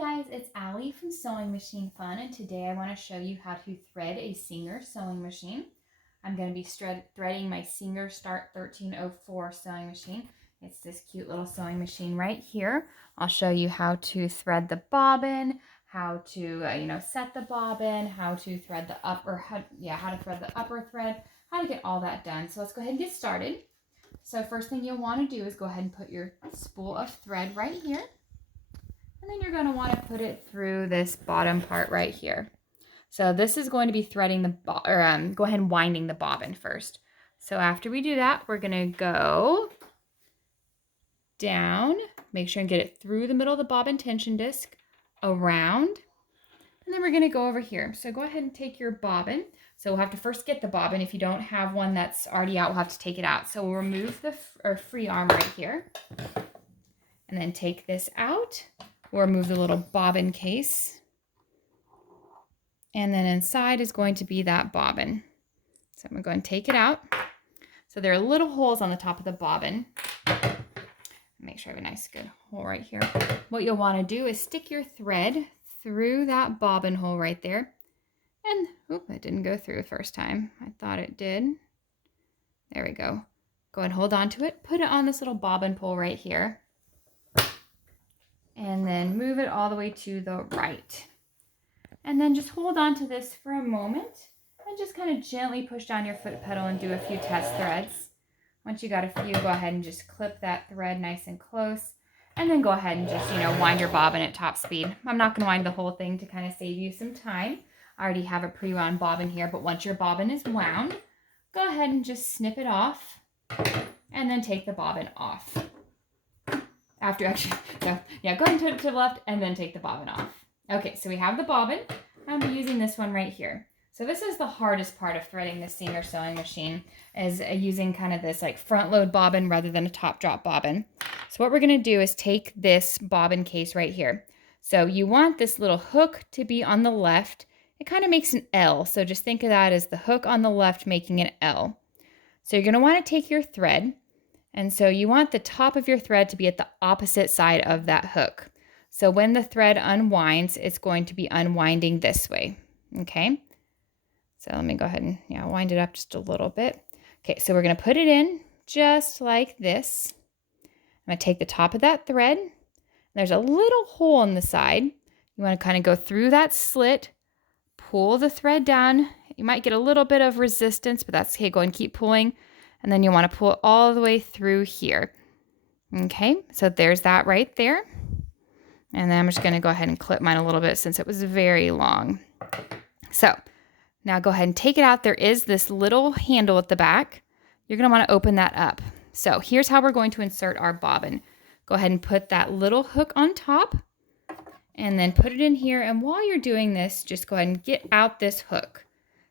Guys, it's Allie from Sewing Machine Fun, and today I want to show you how to thread a Singer sewing machine. I'm going to be threading my Singer Start 1304 sewing machine. It's this cute little sewing machine right here. I'll show you how to thread the bobbin, how to set the bobbin, how to thread the how to thread the upper thread, how to get all that done. So let's go ahead and get started. So first thing you'll want to do is go ahead and put your spool of thread right here. And then you're going to want to put it through this bottom part right here. So this is going to be threading the go ahead and winding the bobbin first. So after we do that, we're going to go down, make sure and get it through the middle of the bobbin tension disc, around, and then we're going to go over here. So go ahead and take your bobbin. So we'll have to first get the bobbin. If you don't have one that's already out, we'll have to take it out. So we'll remove the free arm right here, and then take this out. We'll remove the little bobbin case. And then inside is going to be that bobbin. So I'm going to take it out. So there are little holes on the top of the bobbin. Make sure I have a nice good hole right here. What you'll want to do is stick your thread through that bobbin hole right there. And, oop, it didn't go through the first time. I thought it did. There we go. Go ahead and hold on to it. Put it on this little bobbin pole right here. And then move it all the way to the right. And then just hold on to this for a moment and just kind of gently push down your foot pedal and do a few test threads. Once you got a few, go ahead and just clip that thread nice and close. And then go ahead and just, wind your bobbin at top speed. I'm not going to wind the whole thing to kind of save you some time. I already have a pre-wound bobbin here, but once your bobbin is wound, go ahead and just snip it off and then take the bobbin off. Go ahead and turn it to the left and then take the bobbin off. Okay, so we have the bobbin. I'll be using this one right here. So this is the hardest part of threading the Singer sewing machine, is using kind of this like front load bobbin rather than a top drop bobbin. So what we're going to do is take this bobbin case right here. So you want this little hook to be on the left. It kind of makes an L. So just think of that as the hook on the left making an L. So you're going to want to take your thread. And so you want the top of your thread to be at the opposite side of that hook. So when the thread unwinds, it's going to be unwinding this way. Okay. So let me go ahead and wind it up just a little bit. Okay, so we're going to put it in just like this. I'm going to take the top of that thread. There's a little hole in the side. You want to kind of go through that slit, pull the thread down. You might get a little bit of resistance, but that's okay. Go and keep pulling. And then you want to pull it all the way through here. Okay, so there's that right there. And then I'm just going to go ahead and clip mine a little bit since it was very long. So now go ahead and take it out. There is this little handle at the back. You're going to want to open that up. So here's how we're going to insert our bobbin. Go ahead and put that little hook on top and then put it in here. And while you're doing this, just go ahead and get out this hook.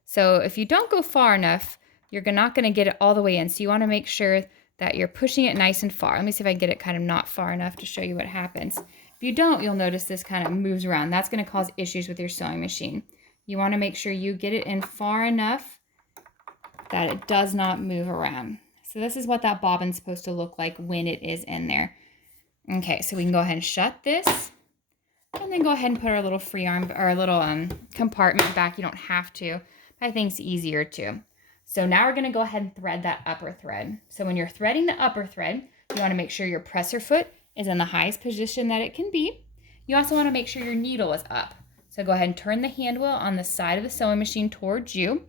So if you don't go far enough, you're not going to get it all the way in. So you want to make sure that you're pushing it nice and far. Let me see if I can get it kind of not far enough to show you what happens. If you don't, you'll notice this kind of moves around. That's going to cause issues with your sewing machine. You want to make sure you get it in far enough that it does not move around. So this is what that bobbin's supposed to look like when it is in there. Okay, so we can go ahead and shut this. And then go ahead and put our little free arm, or little compartment back. You don't have to. I think it's easier to. So now we're going to go ahead and thread that upper thread. So when you're threading the upper thread, you want to make sure your presser foot is in the highest position that it can be. You also want to make sure your needle is up. So go ahead and turn the hand wheel on the side of the sewing machine towards you,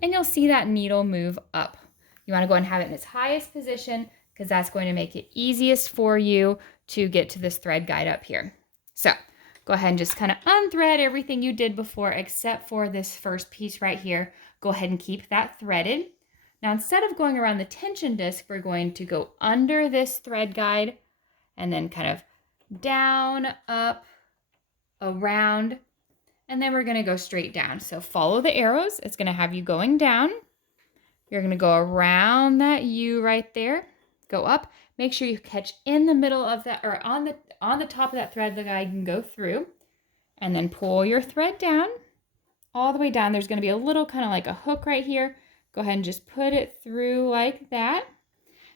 and you'll see that needle move up. You want to go ahead and have it in its highest position because that's going to make it easiest for you to get to this thread guide up here. So go ahead and just kind of unthread everything you did before except for this first piece right here. Go ahead and keep that threaded. Now, instead of going around the tension disc, we're going to go under this thread guide and then kind of down, up, around, and then we're going to go straight down. So follow the arrows. It's going to have you going down. You're going to go around that U right there, go up. Make sure you catch in the middle of that, or on the top of that thread the guide can go through, and then pull your thread down. All the way down, there's going to be a little kind of like a hook right here. Go ahead and just put it through like that.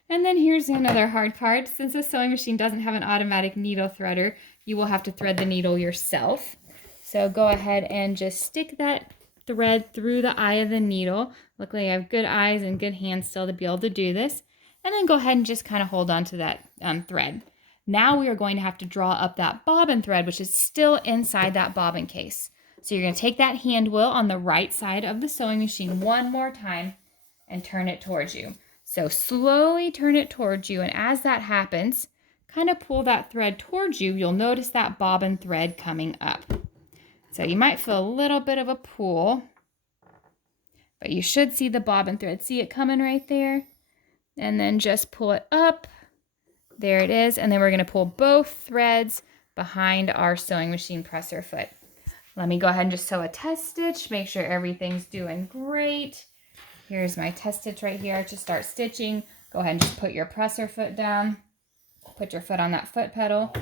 And then here's another hard part. Since this sewing machine doesn't have an automatic needle threader, you will have to thread the needle yourself. So go ahead and just stick that thread through the eye of the needle. Luckily I have good eyes and good hands still to be able to do this. And then go ahead and just kind of hold on to that thread. Now we are going to have to draw up that bobbin thread, which is still inside that bobbin case. So you're going to take that hand wheel on the right side of the sewing machine one more time and turn it towards you. So slowly turn it towards you, and as that happens, kind of pull that thread towards you. You'll notice that bobbin thread coming up. So you might feel a little bit of a pull, but you should see the bobbin thread. See it coming right there? And then just pull it up. There it is. And then we're going to pull both threads behind our sewing machine presser foot. Let me go ahead and just sew a test stitch. Make sure everything's doing great. Here's my test stitch right here to start stitching. Go ahead and just put your presser foot down. Put your foot on that foot pedal.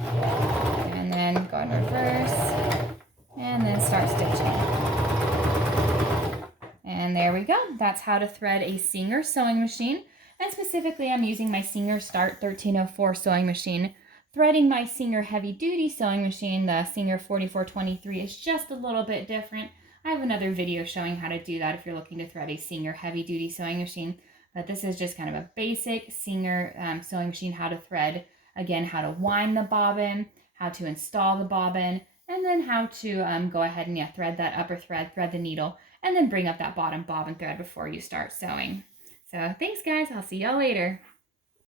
And then go in reverse. And then start stitching. And there we go. That's how to thread a Singer sewing machine. And specifically, I'm using my Singer Start 1304 sewing machine. Threading my Singer Heavy Duty sewing machine, the Singer 4423, is just a little bit different. I have another video showing how to do that if you're looking to thread a Singer Heavy Duty sewing machine. But this is just kind of a basic Singer sewing machine, how to thread. Again, how to wind the bobbin, how to install the bobbin, and then how to go ahead and thread that upper thread, thread the needle, and then bring up that bottom bobbin thread before you start sewing. So thanks guys, I'll see y'all later.